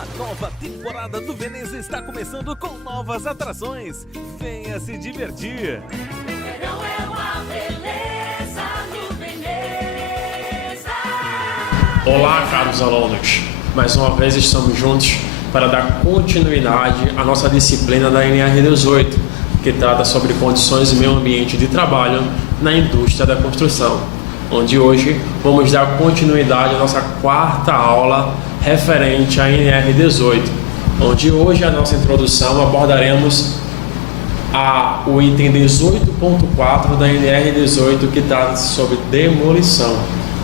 A nova temporada do Veneza está começando com novas atrações. Venha se divertir. Verão é uma beleza no Veneza. Olá, caros alunos. Mais uma vez estamos juntos para dar continuidade à nossa disciplina da NR18, que trata sobre condições e meio ambiente de trabalho na indústria da construção, onde hoje vamos dar continuidade à nossa quarta aula referente à NR18, onde hoje a nossa introdução abordaremos o item 18.4 da NR18, que trata sobre demolição.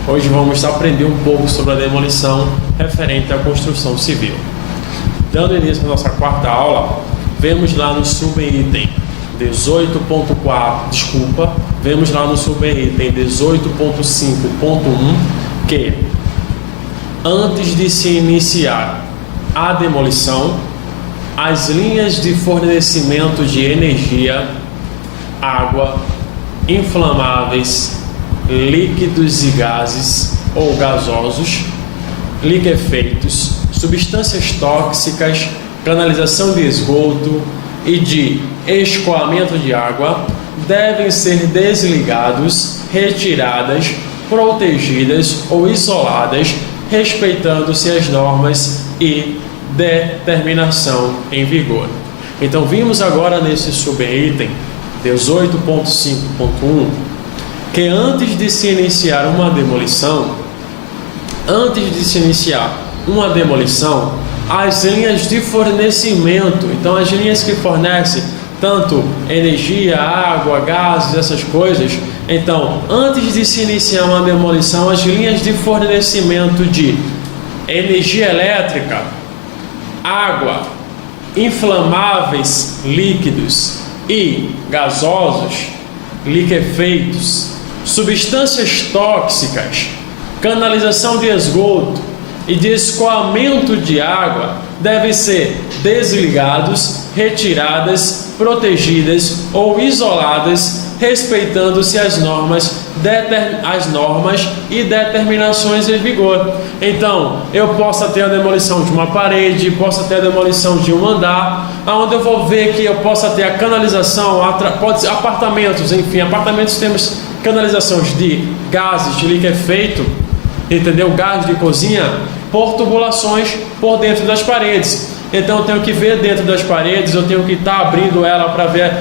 Hoje vamos aprender um pouco sobre a demolição referente à construção civil. Dando início à nossa quarta aula, vemos lá no subitem 18.4, vemos lá no subitem 18.5.1 que antes de se iniciar a demolição, as linhas de fornecimento de energia, água, inflamáveis, líquidos e gases ou gasosos, liquefeitos, substâncias tóxicas, canalização de esgoto e de escoamento de água devem ser desligados, retiradas, protegidas ou isoladas, respeitando-se as normas e determinação em vigor. Então vimos agora nesse subitem 18.5.1 que antes de se iniciar uma demolição, as linhas de fornecimento, então as linhas que fornecem tanto energia, água, gases, essas coisas, então antes de se iniciar uma demolição, as linhas de fornecimento de energia elétrica, água, inflamáveis, líquidos e gasosos, liquefeitos, substâncias tóxicas, canalização de esgoto e de escoamento de água devem ser desligados, retiradas, protegidas ou isoladas, respeitando-se as normas e determinações em vigor. Então, eu posso ter a demolição de uma parede, posso ter a demolição de um andar, onde eu vou ver que eu possa ter a canalização, pode ser apartamentos, enfim, apartamentos temos canalizações de gases, de liquefeito, entendeu? Gás de cozinha, por tubulações por dentro das paredes. Então eu tenho que ver dentro das paredes, eu tenho que estar abrindo ela para ver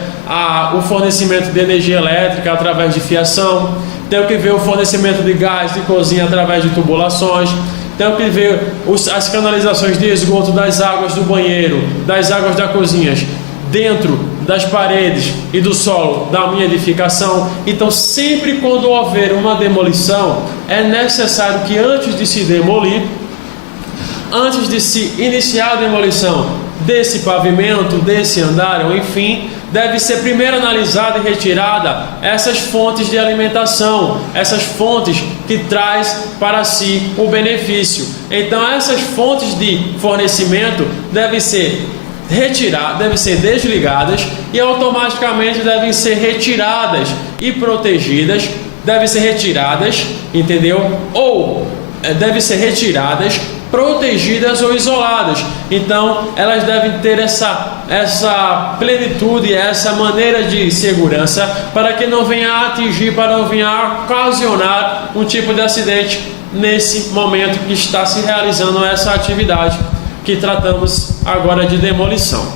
o fornecimento de energia elétrica através de fiação, tenho que ver o fornecimento de gás de cozinha através de tubulações, tenho que ver as canalizações de esgoto das águas do banheiro, das águas da cozinha, dentro das paredes e do solo da minha edificação. Então sempre quando houver uma demolição, é necessário que antes de se demolir, antes de se iniciar a demolição desse pavimento, desse andar, ou enfim, deve ser primeiro analisada e retirada essas fontes de alimentação, essas fontes que traz para si o benefício. Então essas fontes de fornecimento devem ser desligadas e automaticamente devem ser retiradas e protegidas, devem ser retiradas, entendeu? Ou devem ser retiradas, protegidas ou isoladas. Então elas devem ter essa plenitude, essa maneira de segurança, para que não venha a atingir, para não venha a ocasionar um tipo de acidente nesse momento que está se realizando essa atividade que tratamos agora de demolição.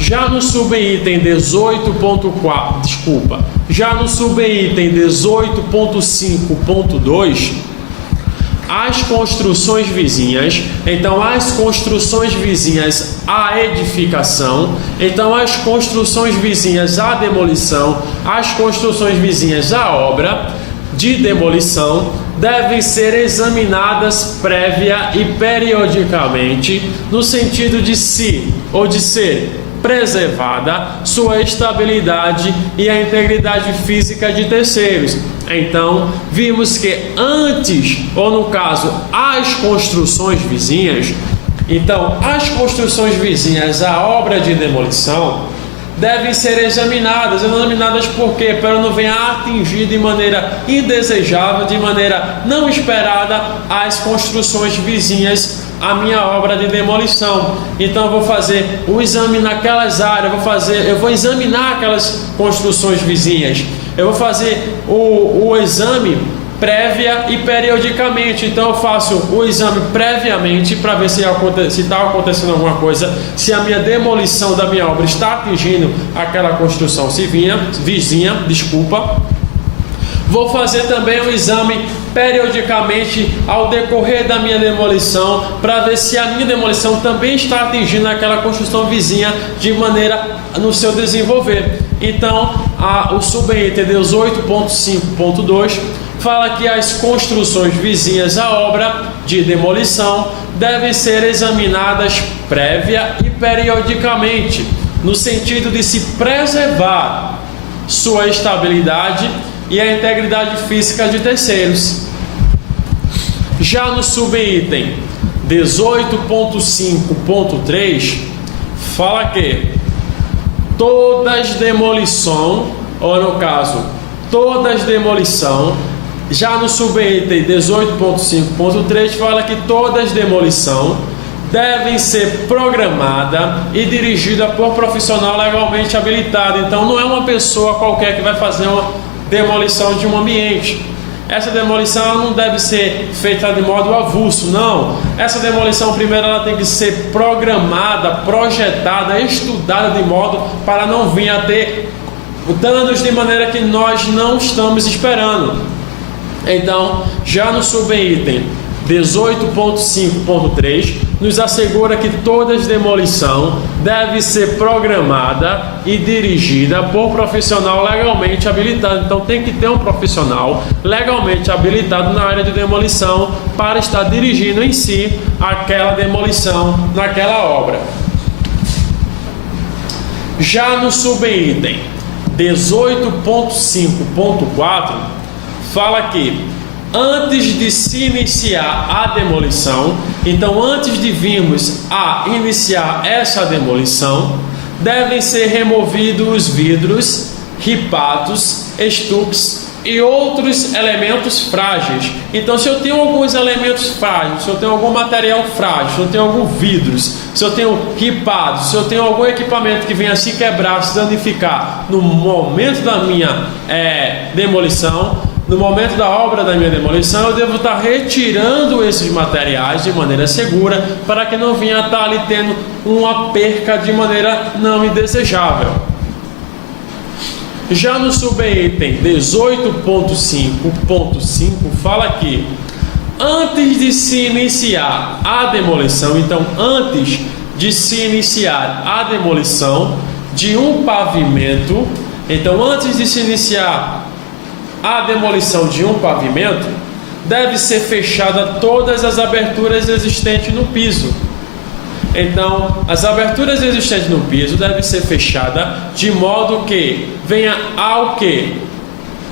Já no subitem 18.5.2, as construções vizinhas, então as construções vizinhas à edificação, então as construções vizinhas à demolição, as construções vizinhas à obra de demolição devem ser examinadas prévia e periodicamente, no sentido de ser preservada sua estabilidade e a integridade física de terceiros. Então, vimos que antes, ou no caso, as construções vizinhas, à obra de demolição, devem ser examinadas por quê? Para não venha a atingir de maneira indesejável, de maneira não esperada, as construções vizinhas a minha obra de demolição. Então eu vou fazer o exame naquelas áreas, eu vou examinar aquelas construções vizinhas, eu vou fazer o exame prévia e periodicamente. Então eu faço o exame previamente para ver se está acontecendo alguma coisa, se a minha demolição da minha obra está atingindo aquela construção vizinha. Vou fazer também o exame periodicamente ao decorrer da minha demolição para ver se a minha demolição também está atingindo aquela construção vizinha de maneira no seu desenvolver. Então o subitem 18.5.2 fala que as construções vizinhas à obra de demolição devem ser examinadas prévia e periodicamente, no sentido de se preservar sua estabilidade e a integridade física de terceiros. Já no subitem 18.5.3 fala que todas demolição, ou no caso, todas demolição. Já no subitem 18.5.3 fala que todas demolição devem ser programada e dirigida por profissional legalmente habilitado. Então não é uma pessoa qualquer que vai fazer uma demolição de um ambiente. Essa demolição não deve ser feita de modo avulso, não. Essa demolição primeiro ela tem que ser programada, projetada, estudada de modo para não vir a ter danos de maneira que nós não estamos esperando. Então, já no subitem 18.5.3 nos assegura que toda demolição deve ser programada e dirigida por profissional legalmente habilitado. Então tem que ter um profissional legalmente habilitado na área de demolição para estar dirigindo em si aquela demolição naquela obra. Já no subitem 18.5.4 fala que antes de se iniciar a demolição, então antes de virmos a iniciar essa demolição, devem ser removidos os vidros, ripatos, estuques e outros elementos frágeis. Então se eu tenho alguns elementos frágeis, se eu tenho algum material frágil, se eu tenho alguns vidros, se eu tenho ripados, se eu tenho algum equipamento que venha se quebrar, se danificar no momento da minha demolição, no momento da obra da minha demolição, eu devo estar retirando esses materiais de maneira segura para que não venha estar ali tendo uma perca de maneira não indesejável. Já no subitem 18.5.5 fala que antes de se iniciar a demolição, então antes de se iniciar a demolição de um pavimento, então antes de se iniciar a demolição de um pavimento, deve ser fechada todas as aberturas existentes no piso. Então, as aberturas existentes no piso devem ser fechadas de modo que venha ao que?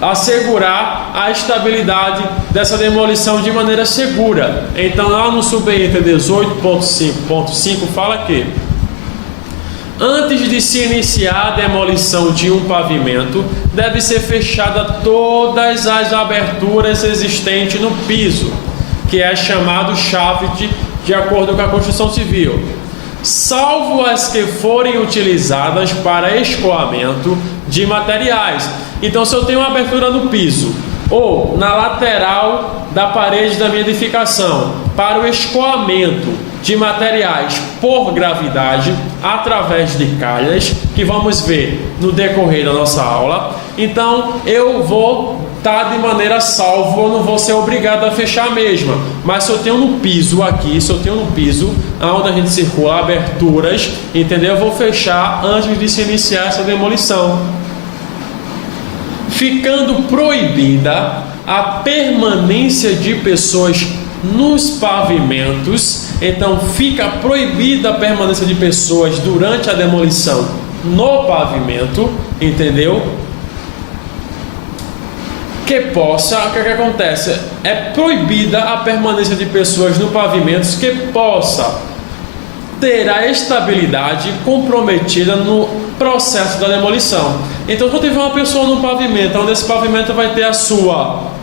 Assegurar a estabilidade dessa demolição de maneira segura. Então, lá no subitem 18.5.5 fala que antes de se iniciar a demolição de um pavimento, deve ser fechada todas as aberturas existentes no piso, que é chamado shaft de acordo com a Constituição Civil, salvo as que forem utilizadas para escoamento de materiais. Então, se eu tenho uma abertura no piso ou na lateral da parede da minha edificação para o escoamento de materiais por gravidade através de calhas, que vamos ver no decorrer da nossa aula, então eu vou estar de maneira salvo, eu não vou ser obrigado a fechar a mesma. Mas se eu tenho no piso aqui, se eu tenho no piso onde a gente circula aberturas, entendeu? Eu vou fechar antes de se iniciar essa demolição, ficando proibida a permanência de pessoas nos pavimentos. Então fica proibida a permanência de pessoas durante a demolição no pavimento, entendeu? O que acontece? É proibida a permanência de pessoas no pavimento que possa ter a estabilidade comprometida no processo da demolição. Então, quando tiver uma pessoa no pavimento, onde esse pavimento vai ter a sua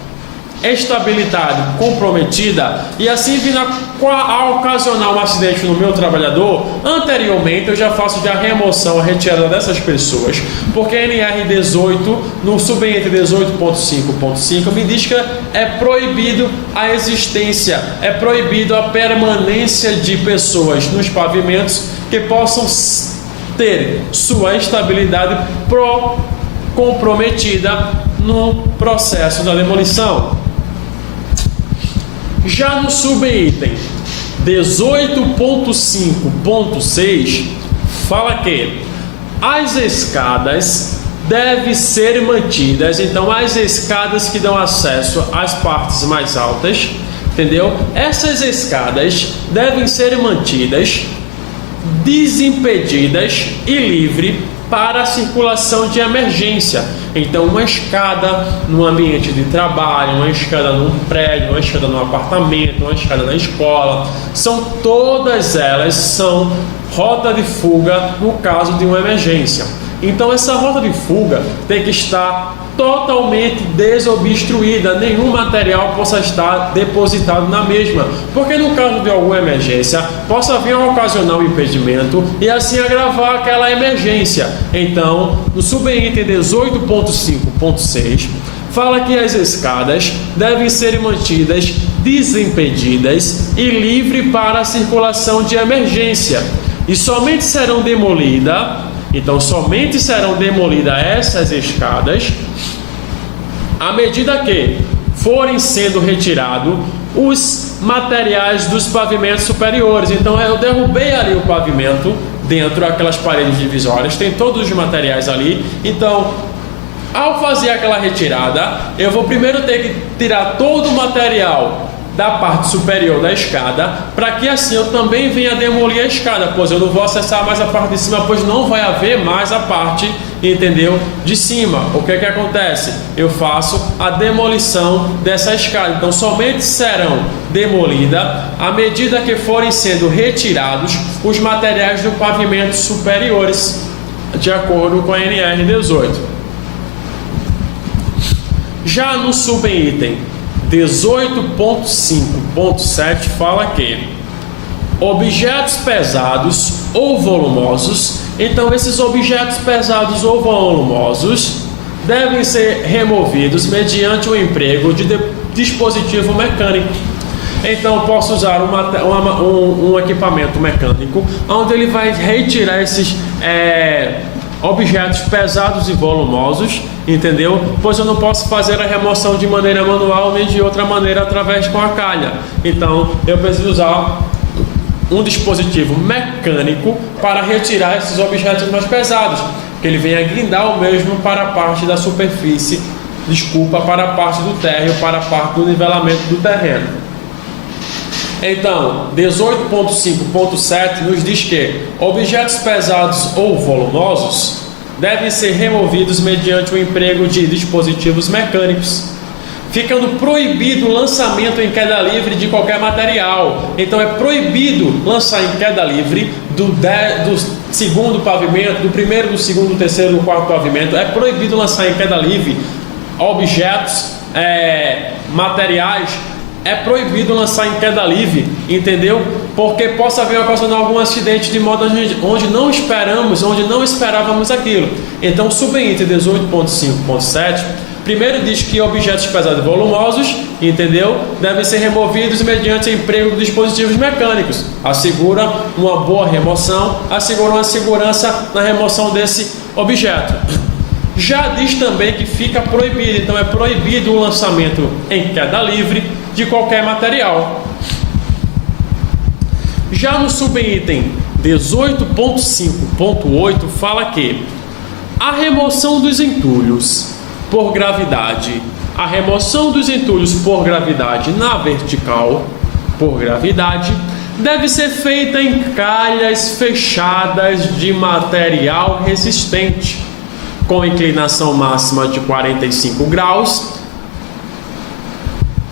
estabilidade comprometida e assim vindo a ocasionar um acidente no meu trabalhador, anteriormente eu já faço a remoção, a retirada dessas pessoas, porque a NR18, no subente 18.5.5, me diz que é proibido a existência, é proibido a permanência de pessoas nos pavimentos que possam ter sua estabilidade comprometida no processo da demolição. Já no subitem 18.5.6 fala que as escadas devem ser mantidas, então as escadas que dão acesso às partes mais altas, entendeu? Essas escadas devem ser mantidas desimpedidas e livre para a circulação de emergência. Então, uma escada no ambiente de trabalho, uma escada num prédio, uma escada num apartamento, uma escada na escola, todas elas são rota de fuga no caso de uma emergência. Então, essa rota de fuga tem que estar totalmente desobstruída, nenhum material possa estar depositado na mesma, porque no caso de alguma emergência possa vir a ocasionar um impedimento e assim agravar aquela emergência. Então, no subitem 18.5.6 fala que as escadas devem ser mantidas desimpedidas e livre para a circulação de emergência e somente serão demolidas. Então, somente serão demolidas essas escadas à medida que forem sendo retirados os materiais dos pavimentos superiores. Então, eu derrubei ali o pavimento dentro daquelas paredes divisórias, tem todos os materiais ali. Então, ao fazer aquela retirada, eu vou primeiro ter que tirar todo o material da parte superior da escada, para que assim eu também venha demolir a escada, pois eu não vou acessar mais a parte de cima, pois não vai haver mais a parte, entendeu, de cima. O que acontece? Eu faço a demolição dessa escada. Então somente serão demolidas à medida que forem sendo retirados os materiais do pavimento superiores, de acordo com a NR18. Já no subitem 18.5.7 fala que objetos pesados ou volumosos, então esses objetos pesados ou volumosos devem ser removidos mediante o emprego de dispositivo mecânico. Então posso usar um equipamento mecânico onde ele vai retirar esses objetos pesados e volumosos, entendeu? Pois eu não posso fazer a remoção de maneira manual nem de outra maneira através com a calha. Então eu preciso usar um dispositivo mecânico para retirar esses objetos mais pesados, que ele venha guindar o mesmo para a parte da superfície, para a parte do térreo, para a parte do nivelamento do terreno. Então, 18.5.7 nos diz que objetos pesados ou volumosos devem ser removidos mediante o emprego de dispositivos mecânicos, ficando proibido o lançamento em queda livre de qualquer material. Então é proibido lançar em queda livre do segundo pavimento, do primeiro, do segundo, do terceiro, do quarto pavimento. É proibido lançar em queda livre objetos, materiais. É proibido lançar em queda livre, entendeu? Porque possa haver ocasionar algum acidente de modo onde não esperávamos aquilo. Então, o subitem 18.5.7 primeiro diz que objetos pesados e volumosos, entendeu? Devem ser removidos mediante o emprego de dispositivos mecânicos. Assegura uma boa remoção, assegura uma segurança na remoção desse objeto. Já diz também que fica proibido, então é proibido o lançamento em queda livre de qualquer material. Já no subitem 18.5.8 fala que a remoção dos entulhos por gravidade, a remoção dos entulhos por gravidade na vertical, por gravidade, deve ser feita em calhas fechadas de material resistente, com inclinação máxima de 45 graus,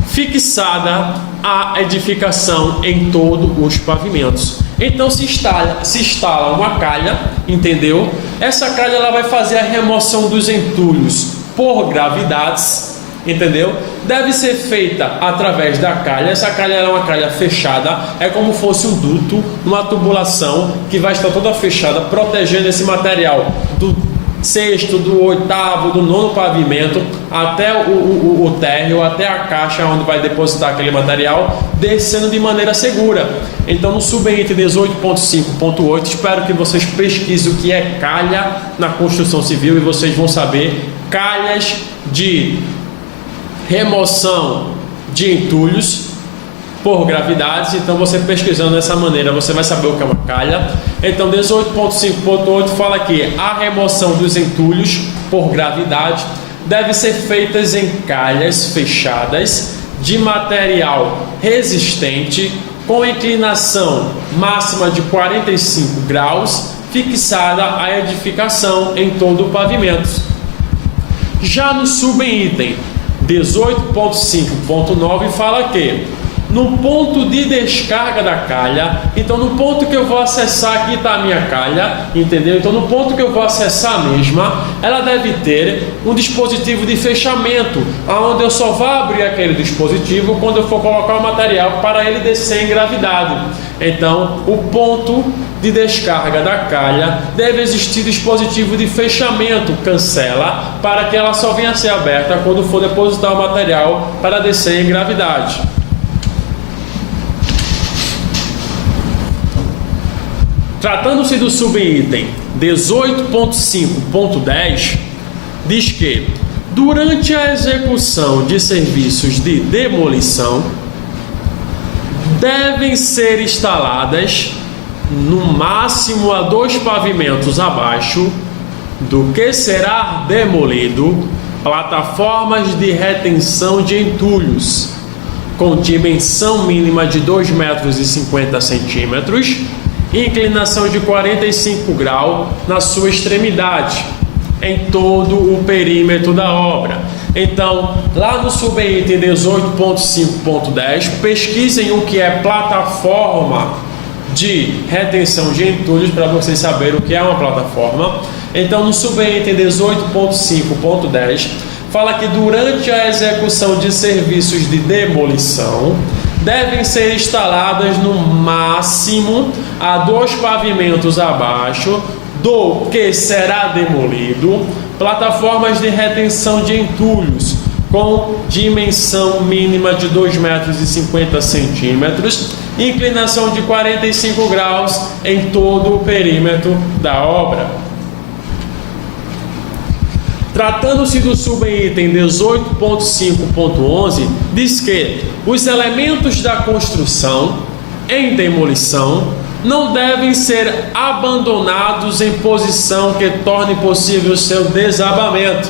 fixada a edificação em todos os pavimentos. Então se instala uma calha, entendeu? Essa calha ela vai fazer a remoção dos entulhos por gravidades, entendeu? Deve ser feita através da calha. Essa calha é uma calha fechada, é como fosse um duto, uma tubulação que vai estar toda fechada, protegendo esse material do sexto, do oitavo, do nono pavimento até o térreo, até a caixa onde vai depositar aquele material, descendo de maneira segura. Então, no subitem 18.5.8, espero que vocês pesquisem o que é calha na construção civil e vocês vão saber calhas de remoção de entulhos por gravidades. Então, você pesquisando dessa maneira, você vai saber o que é uma calha. Então, 18.5.8 fala que a remoção dos entulhos por gravidade deve ser feita em calhas fechadas de material resistente com inclinação máxima de 45 graus, fixada a edificação em todo o pavimento. Já no subitem 18.5.9 fala que no ponto de descarga da calha, então no ponto que eu vou acessar, aqui está a minha calha, entendeu? Então no ponto que eu vou acessar a mesma, ela deve ter um dispositivo de fechamento, onde eu só vou abrir aquele dispositivo quando eu for colocar o material para ele descer em gravidade. Então o ponto de descarga da calha deve existir dispositivo de fechamento, cancela, para que ela só venha a ser aberta quando for depositar o material para descer em gravidade. Tratando-se do subitem 18.5.10, diz que durante a execução de serviços de demolição devem ser instaladas no máximo a 2 pavimentos abaixo do que será demolido plataformas de retenção de entulhos com dimensão mínima de 2,50 metros, inclinação de 45 graus na sua extremidade, em todo o perímetro da obra. Então, lá no subitem 18.5.10, pesquisem o que é plataforma de retenção de entulhos, para vocês saberem o que é uma plataforma. Então, no subitem 18.5.10, fala que durante a execução de serviços de demolição, devem ser instaladas no máximo a 2 pavimentos abaixo do que será demolido plataformas de retenção de entulhos com dimensão mínima de 2,50 metros, inclinação de 45 graus em todo o perímetro da obra. Tratando-se do subitem 18.5.11, diz que os elementos da construção em demolição não devem ser abandonados em posição que torne possível seu desabamento.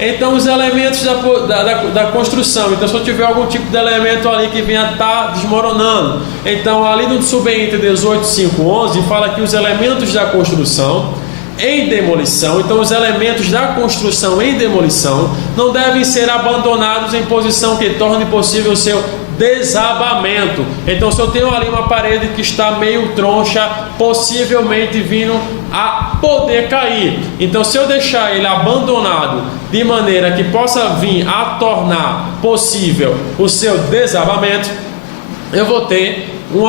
Então, os elementos da construção, então se eu tiver algum tipo de elemento ali que venha estar desmoronando, então ali no subitem 18.5.11 fala que os elementos da construção em demolição, então os elementos da construção em demolição não devem ser abandonados em posição que torne possível o seu desabamento. Então, se eu tenho ali uma parede que está meio troncha, possivelmente vindo a poder cair, então se eu deixar ele abandonado de maneira que possa vir a tornar possível o seu desabamento, eu vou ter um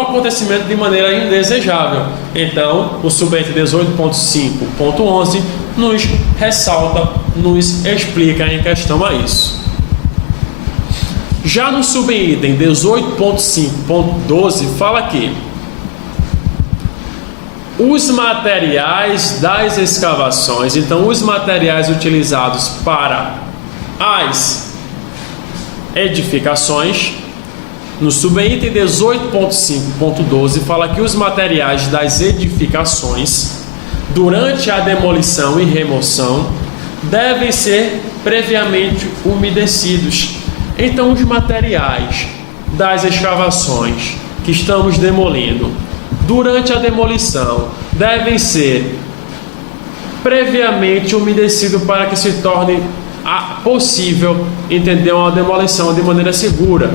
acontecimento de maneira indesejável. Então, o subitem 18.5.11 nos ressalta, nos explica em questão a isso. Já no subitem 18.5.12 fala que os materiais das escavações, então os materiais utilizados para as edificações, no subitem 18.5.12 fala que os materiais das edificações durante a demolição e remoção devem ser previamente umedecidos. Então, os materiais das escavações que estamos demolindo durante a demolição devem ser previamente umedecidos para que se torne possível entender uma demolição de maneira segura.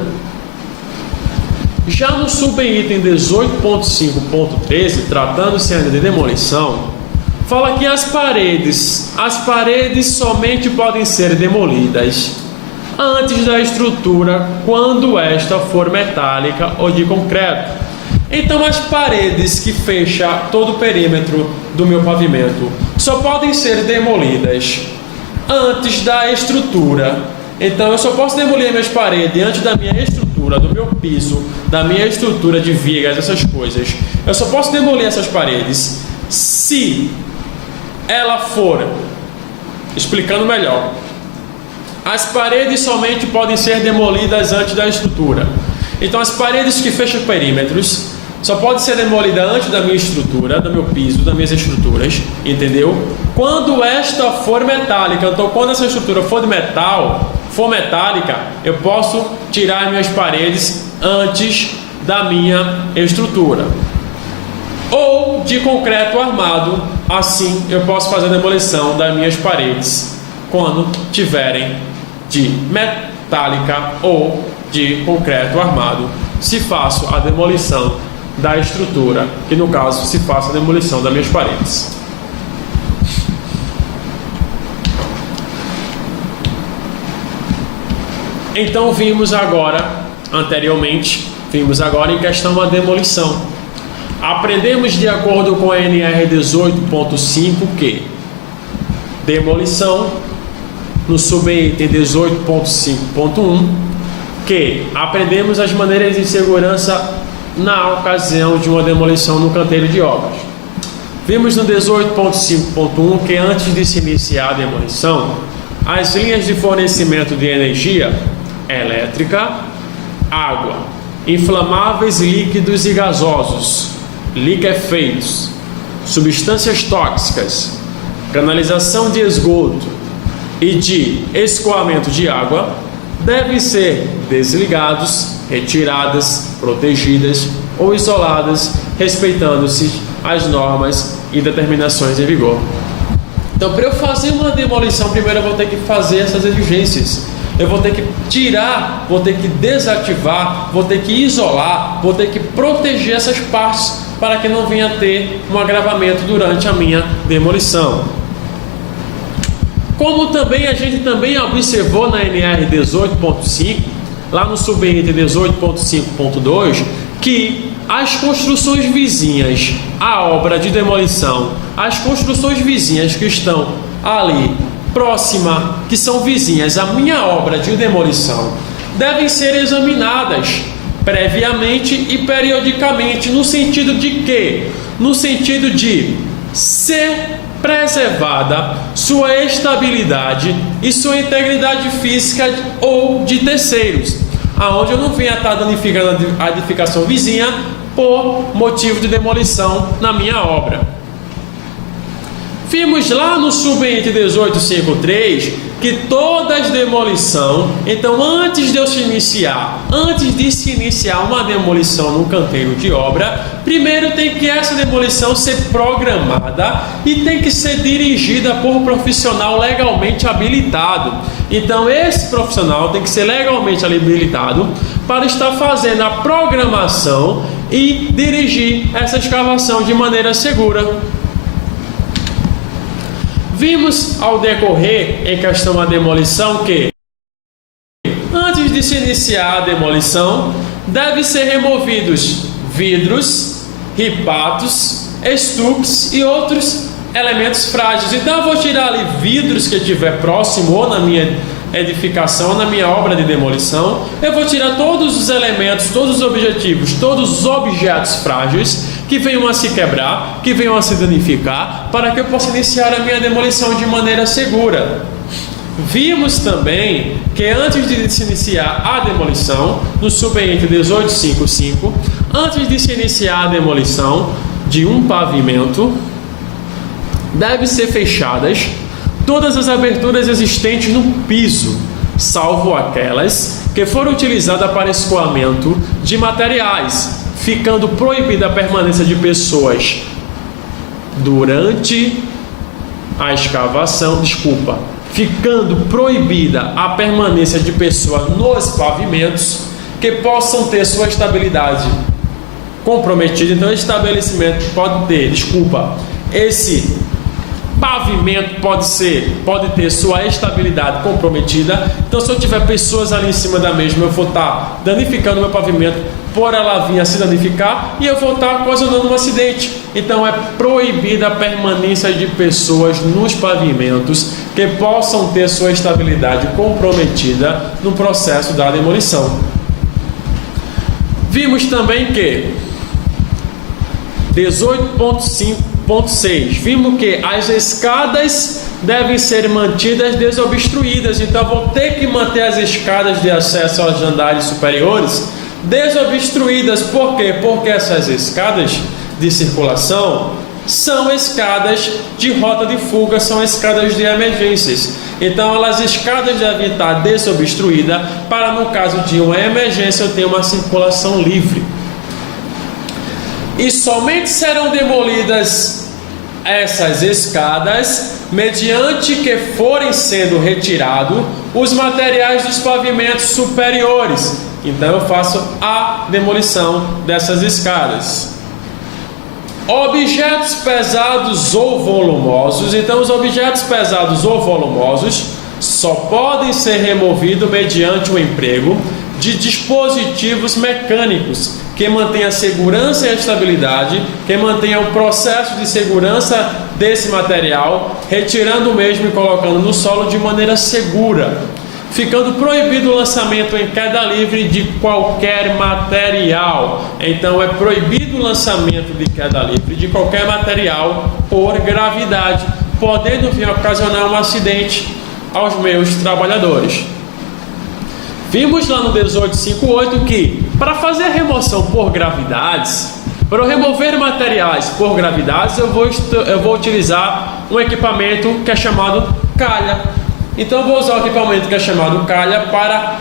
Já no subitem 18.5.13, tratando-se ainda de demolição, fala que as paredes somente podem ser demolidas antes da estrutura quando esta for metálica ou de concreto. Então as paredes que fecham todo o perímetro do meu pavimento só podem ser demolidas antes da estrutura. Então eu só posso demolir minhas paredes antes da minha estrutura, do meu piso, da minha estrutura de vigas, essas coisas. Eu só posso demolir essas paredes se ela for, explicando melhor, as paredes somente podem ser demolidas antes da estrutura. Então as paredes que fecham perímetros só podem ser demolidas antes da minha estrutura, do meu piso, das minhas estruturas, entendeu? Quando esta for metálica, então quando essa estrutura for de metal, for metálica, eu posso tirar minhas paredes antes da minha estrutura. Ou de concreto armado, assim eu posso fazer a demolição das minhas paredes quando tiverem de metálica ou de concreto armado, se faço a demolição da estrutura, que no caso se faça a demolição das minhas paredes. Então vimos agora em questão a demolição. Aprendemos de acordo com a NR 18.5 que demolição, no subitem 18.5.1, que aprendemos as maneiras de segurança na ocasião de uma demolição no canteiro de obras. Vimos no 18.5.1 que antes de se iniciar a demolição, as linhas de fornecimento de energia elétrica, água, inflamáveis líquidos e gasosos, liquefeitos, substâncias tóxicas, canalização de esgoto e de escoamento de água devem ser desligados, retiradas, protegidas ou isoladas, respeitando-se as normas e determinações em vigor. Então, para eu fazer uma demolição, primeiro eu vou ter que fazer essas exigências. Eu vou ter que tirar, vou ter que desativar, vou ter que isolar, vou ter que proteger essas partes para que não venha a ter um agravamento durante a minha demolição. Como também a gente também observou na NR 18.5, lá no subitem 18.5.2, que as construções vizinhas à obra de demolição, as construções vizinhas que estão ali próxima, que são vizinhas à minha obra de demolição, devem ser examinadas previamente e periodicamente, no sentido de quê? No sentido de ser preservada sua estabilidade e sua integridade física ou de terceiros, aonde eu não venha estar danificando a edificação vizinha por motivo de demolição na minha obra. Vimos lá no subitem 18.5.3 que todas demolição, então antes de se iniciar uma demolição no canteiro de obra, primeiro tem que essa demolição ser programada e tem que ser dirigida por um profissional legalmente habilitado. Então esse profissional tem que ser legalmente habilitado para estar fazendo a programação e dirigir essa escavação de maneira segura. Vimos ao decorrer em questão a demolição que antes de se iniciar a demolição deve ser removidos vidros, ripatos, estuques e outros elementos frágeis. Então eu vou tirar ali vidros que estiver próximo ou na minha edificação, na minha obra de demolição. Eu vou tirar todos os elementos, todos os objetivos, todos os objetos frágeis que venham a se quebrar, que venham a se danificar, para que eu possa iniciar a minha demolição de maneira segura. Vimos também que antes de se iniciar a demolição, no subitem 18.5.5, antes de se iniciar a demolição de um pavimento, devem ser fechadas todas as aberturas existentes no piso, salvo aquelas que foram utilizadas para escoamento de materiais, ficando proibida a permanência de pessoas durante a escavação, ficando proibida a permanência de pessoas nos pavimentos que possam ter sua estabilidade comprometida. Então, o estabelecimento pode ter, pavimento pode ter sua estabilidade comprometida. Então, se eu tiver pessoas ali em cima da mesma, eu vou estar danificando meu pavimento por ela vir a se danificar e eu vou estar ocasionando um acidente. Então, é proibida a permanência de pessoas nos pavimentos que possam ter sua estabilidade comprometida no processo da demolição. Vimos também que 18.5.6, vimos que as escadas devem ser mantidas desobstruídas. Então vou ter que manter as escadas de acesso aos andares superiores desobstruídas. Por quê? Porque essas escadas de circulação são escadas de rota de fuga, são escadas de emergências. Então as escadas devem estar desobstruídas para, no caso de uma emergência, eu ter uma circulação livre. E somente serão demolidas essas escadas mediante que forem sendo retirados os materiais dos pavimentos superiores. Então eu faço a demolição dessas escadas. Objetos pesados ou volumosos. Então os objetos pesados ou volumosos só podem ser removidos mediante o emprego de dispositivos mecânicos que mantenham a segurança e a estabilidade, que mantenham o processo de segurança desse material, retirando o mesmo e colocando no solo de maneira segura, ficando proibido o lançamento em queda livre de qualquer material. Então é proibido o lançamento de queda livre de qualquer material por gravidade, podendo vir a ocasionar um acidente aos meus trabalhadores. Vimos lá no 18.5.8 que, para fazer a remoção por gravidades, para eu remover materiais por gravidades, eu vou utilizar um equipamento que é chamado calha. Então eu vou usar o equipamento que é chamado calha para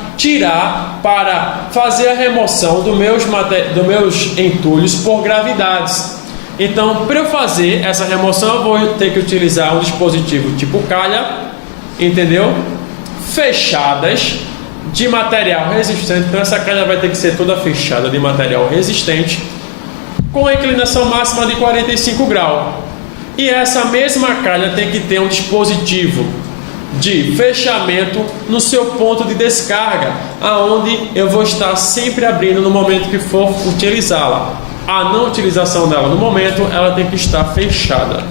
fazer a remoção dos meus entulhos por gravidades. Então, para eu fazer essa remoção, eu vou ter que utilizar um dispositivo tipo calha, entendeu? Fechadas, de material resistente. Então essa calha vai ter que ser toda fechada de material resistente, com a inclinação máxima de 45 graus. E essa mesma calha tem que ter um dispositivo de fechamento no seu ponto de descarga, aonde eu vou estar sempre abrindo no momento que for utilizá-la. A não utilização dela no momento, ela tem que estar fechada.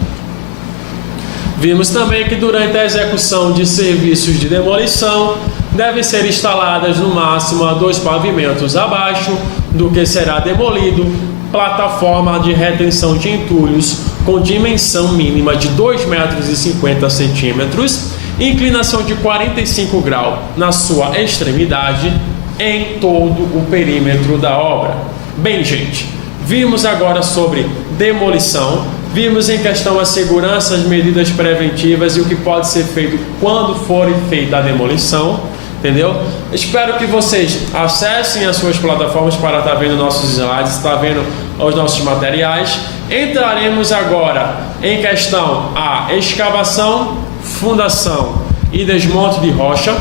Vimos também que durante a execução de serviços de demolição devem ser instaladas no máximo a 2 pavimentos abaixo do que será demolido, plataforma de retenção de entulhos com dimensão mínima de 2,50 metros, inclinação de 45 graus na sua extremidade em todo o perímetro da obra. Bem, gente, vimos agora sobre demolição, vimos em questão a segurança, as medidas preventivas e o que pode ser feito quando for feita a demolição, entendeu? Espero que vocês acessem as suas plataformas para estar vendo nossos slides, estar vendo os nossos materiais. Entraremos agora em questão a escavação, fundação e desmonte de rocha.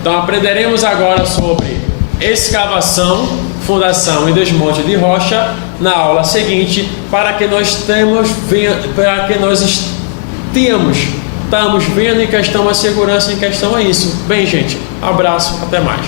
Então aprenderemos agora sobre escavação, fundação e desmonte de rocha na aula seguinte, para que nós estamos vendo em questão a segurança, em questão a isso. Bem, gente, abraço, até mais.